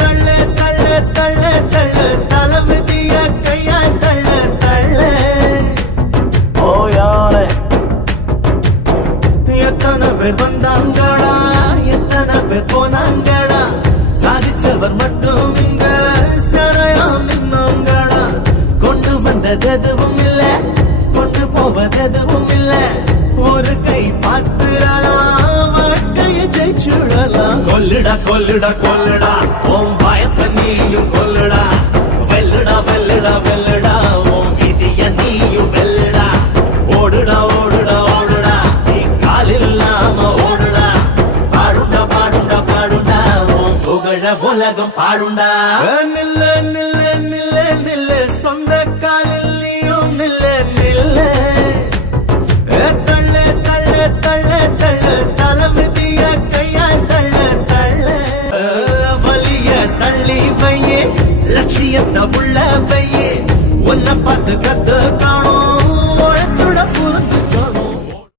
தள்ளு தள்ளு தள்ளு தள்ளு தலைவிதிய கையால் தள்ளு தள்ளு ஓயாலே எத்தனை பேர் வந்தாங்கடா எத்தனை பேர் போனாங்கடா சாதிச்சவர் மட்டும் இங்க சரையாம் நின்னாங்கடா கொண்டு வந்தது எதுவும் இல்ல கொண்டு போவது எதுவும் இல்ல ஒரு கை பார்த்துடலாம் வாழ்க்கையை ஜெயிச்சுடலாம் கொல்லுடா கொல்லுடா கொல்லுடா ஓம் பயத்தை நீயும் கொல்லுடா வெல்லுடா வெல்லுடா வெல்லுடா ஓம் விதிய நீயும் வெல்லுடா ஓடுடா ஓடுடா ஓடுடா நீ காலில் இல்லாம ஓடுடா பாடுண்டா பாடுண்டா பாடுண்டா ஓம் புகழ உலகம் பாடுண்டா நில்ல நில்ல நில்ல நில்ல சொந்த காலில் நீயும் நில்ல நில்ல தள்ளு தள்ளு தள்ளு தள்ளு தலைவிதிய கையால் தள்ளு தள்ளு வலிய தள்ளி வையே லட்சியத்தை உள்ள வையே உன்னை பார்த்து